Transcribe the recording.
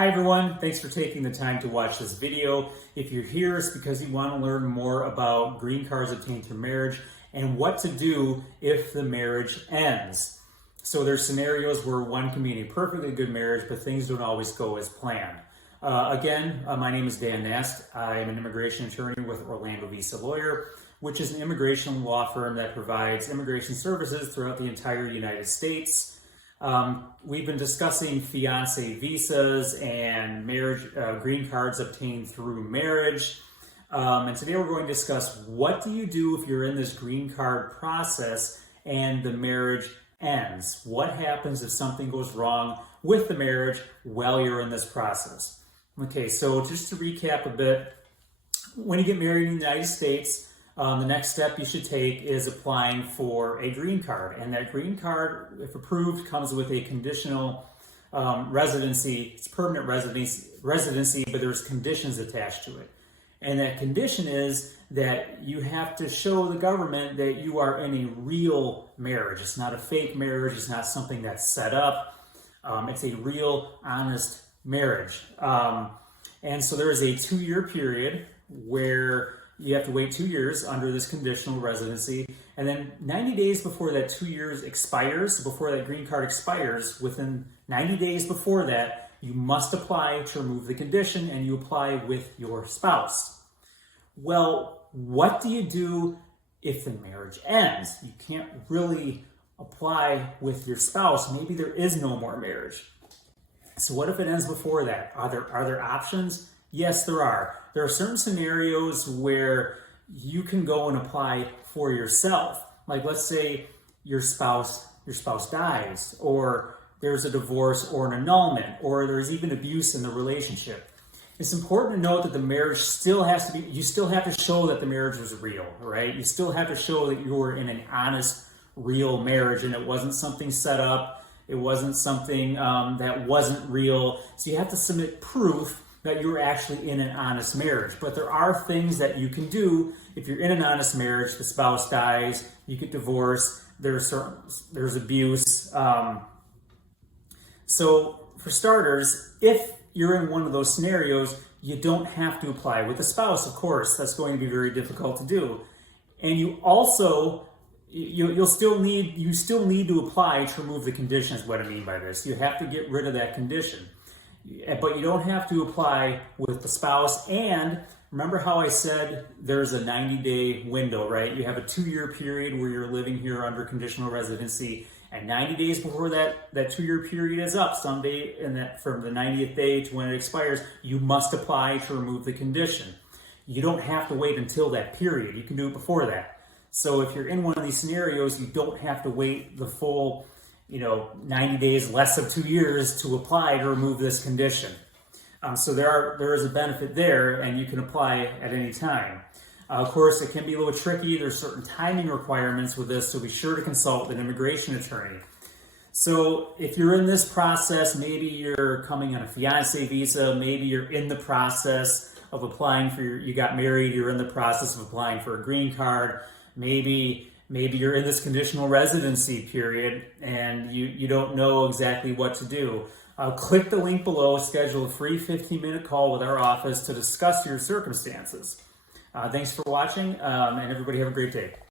Hi everyone, thanks for taking the time to watch this video. If you're here, it's because you want to learn more about green cards obtained through marriage and what to do if the marriage ends. So there's scenarios where one can be in a perfectly good marriage, but things don't always go as planned. My name is Dan Nast. I'm an immigration attorney with Orlando Visa Lawyer, which is an immigration law firm that provides immigration services throughout the entire United States. We've been discussing fiancé visas and marriage green cards obtained through marriage. And today we're going to discuss what do you do if you're in this green card process and the marriage ends? What happens if something goes wrong with the marriage while you're in this process? Okay, so just to recap a bit, when you get married in the United States, the next step you should take is applying for a green card. And that green card, if approved, comes with a conditional residency. It's permanent residency, but there's conditions attached to it. And that condition is that you have to show the government that you are in a real marriage. It's not a fake marriage. It's not something that's set up. It's a real, honest marriage. And so there is a 2-year period where you have to wait 2 years under this conditional residency. And then 90 days before that 2 years expires, before that green card expires, within 90 days before that, you must apply to remove the condition, and you apply with your spouse. Well, what do you do if the marriage ends? You can't really apply with your spouse. Maybe there is no more marriage. So what if it ends before that? Are there options? Yes, there are. There are certain scenarios where you can go and apply for yourself. Like, let's say your spouse dies, or there's a divorce or an annulment, or there's even abuse in the relationship. It's important to note that the marriage still has to be, you still have to show that the marriage was real, right? You still have to show that you were in an honest, real marriage and it wasn't something set up. It wasn't something that wasn't real. So you have to submit proof that you're actually in an honest marriage. But there are things that you can do if you're in an honest marriage. The spouse dies, you get divorced, there's abuse. So for starters, if you're in one of those scenarios, you don't have to apply with a spouse. Of course, that's going to be very difficult to do. And you also, you still need to apply to remove the condition, is what I mean by this. You have to get rid of that condition. But you don't have to apply with the spouse. And remember how I said there's a 90-day window, right? You have a 2-year period where you're living here under conditional residency, and 90 days before that 2-year period is up, someday from the 90th day to when it expires, you must apply to remove the condition. You don't have to wait until that period. You can do it before that. So if you're in one of these scenarios, you don't have to wait the full 90 days, less of 2 years to apply to remove this condition. So there is a benefit there, and you can apply at any time. Of course, it can be a little tricky. There's certain timing requirements with this, so be sure to consult an immigration attorney. So if you're in this process, maybe you're coming on a fiancé visa, maybe you're in the process of applying for you got married, you're in the process of applying for a green card, maybe you're in this conditional residency period and you don't know exactly what to do. Click the link below, schedule a free 15-minute call with our office to discuss your circumstances. Thanks for watching, and everybody have a great day.